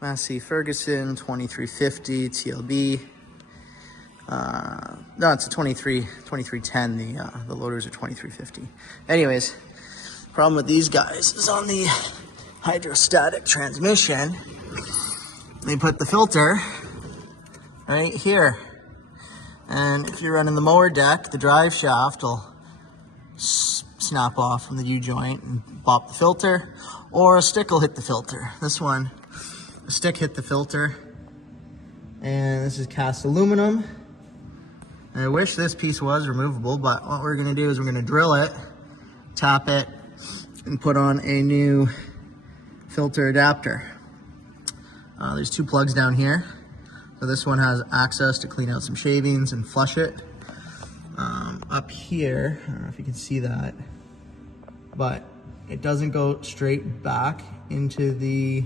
Massey Ferguson 2350 TLB. No, it's a 2310. The loaders are 2350. Anyways, problem with these guys is on the hydrostatic transmission, they put the filter right here. And if you're running the mower deck, the drive shaft will snap off from the U-joint and pop the filter, or a stick will hit the filter. This one, the stick hit the filter, and this is cast aluminum. And I wish this piece was removable, but what we're gonna do is we're gonna drill it, tap it, and put on a new filter adapter. There's two plugs down here. So this one has access to clean out some shavings and flush it. Up here, I don't know if you can see that, but it doesn't go straight back into the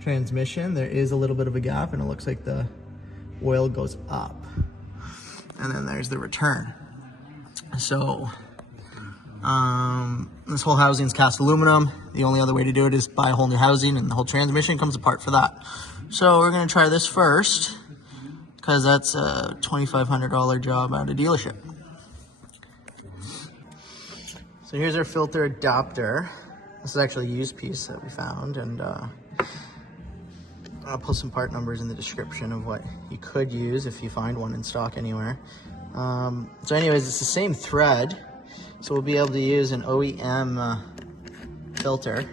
transmission. There is a little bit of a gap, and it looks like the oil goes up. And then there's the return. So this whole housing is cast aluminum. The only other way to do it is buy a whole new housing, and the whole transmission comes apart for that. So we're gonna try this first, because that's a $2,500 job at a dealership. So here's our filter adapter. This is actually a used piece that we found, and I'll put some part numbers in the description of what you could use if you find one in stock anywhere. So anyways, it's the same thread, so we'll be able to use an OEM filter.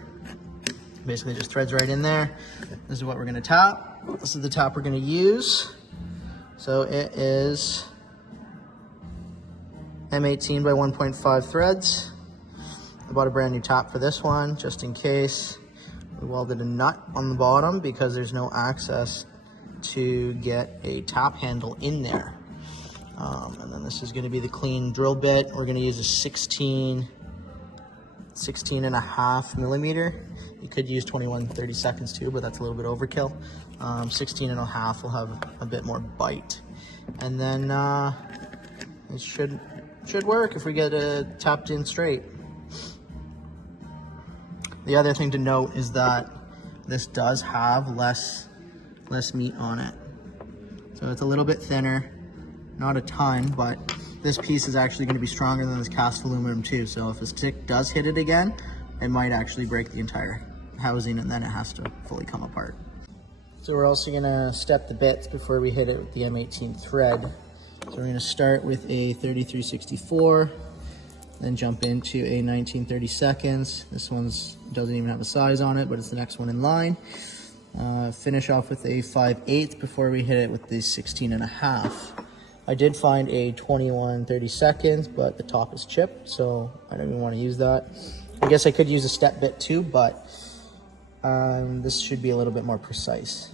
Basically just threads right in there. This is what we're gonna tap. This is the tap we're gonna use. So it is M18 by 1.5 threads. I bought a brand new tap for this one, just in case. We welded a nut on the bottom because there's no access to get a tap handle in there. And then this is gonna be the clean drill bit. We're gonna use a 16.5 millimeter. You could use 21/32 too, but that's a little bit overkill. 16.5 will have a bit more bite. And then it should work if we get it tapped in straight. The other thing to note is that this does have less meat on it. So it's a little bit thinner, not a ton, but this piece is actually going to be stronger than this cast aluminum too. So if a stick does hit it again, it might actually break the entire housing, and then it has to fully come apart. So we're also going to step the bits before we hit it with the M18 thread. So we're going to start with a 33/64. Then jump into a 19/32. This one's doesn't even have a size on it, but it's the next one in line. Finish off with a 5/8 before we hit it with the 16.5. I did find a 21/32, but the top is chipped, so I don't even want to use that. I guess I could use a step bit too, but this should be a little bit more precise.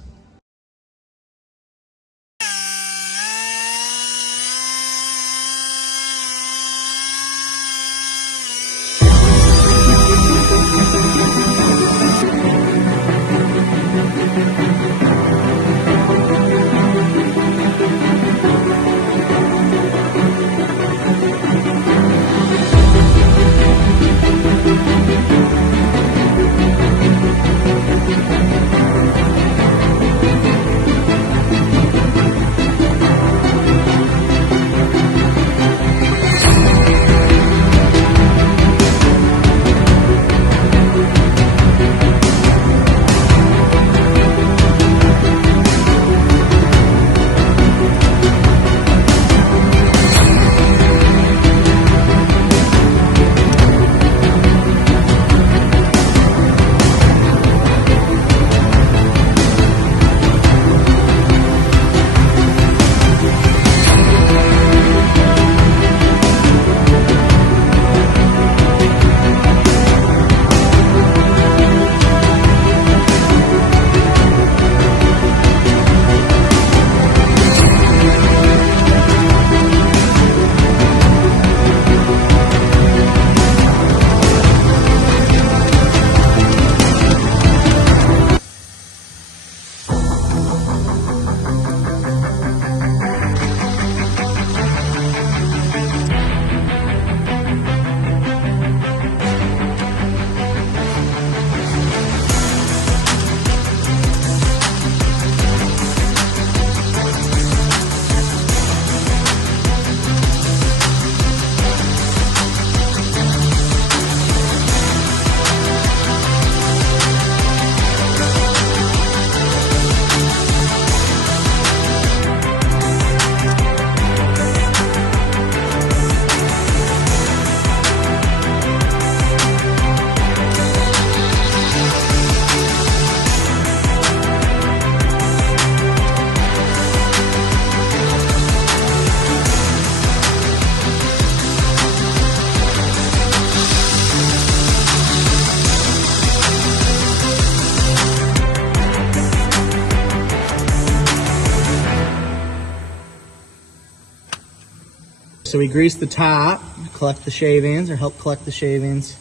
so we greased the top, collect the shavings, or help collect the shavings.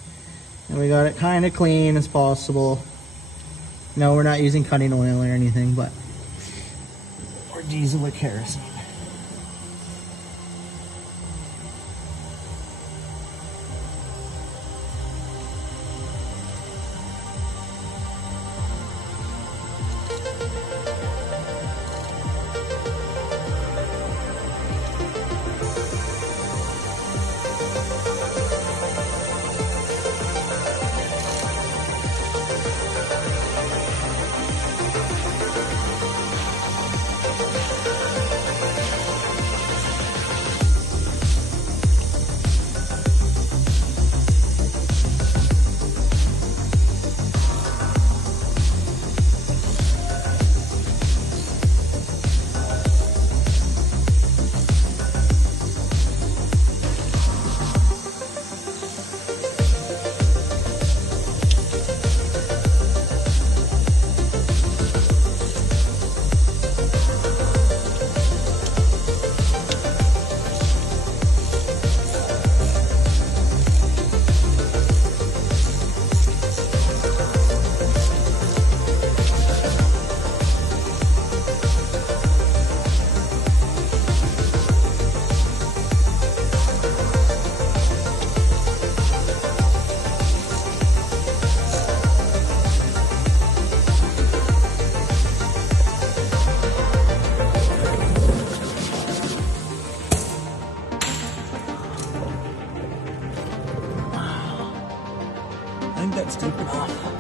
And we got it kind of clean as possible. No, we're not using cutting oil or anything, but or diesel or kerosene. I think that's deep enough.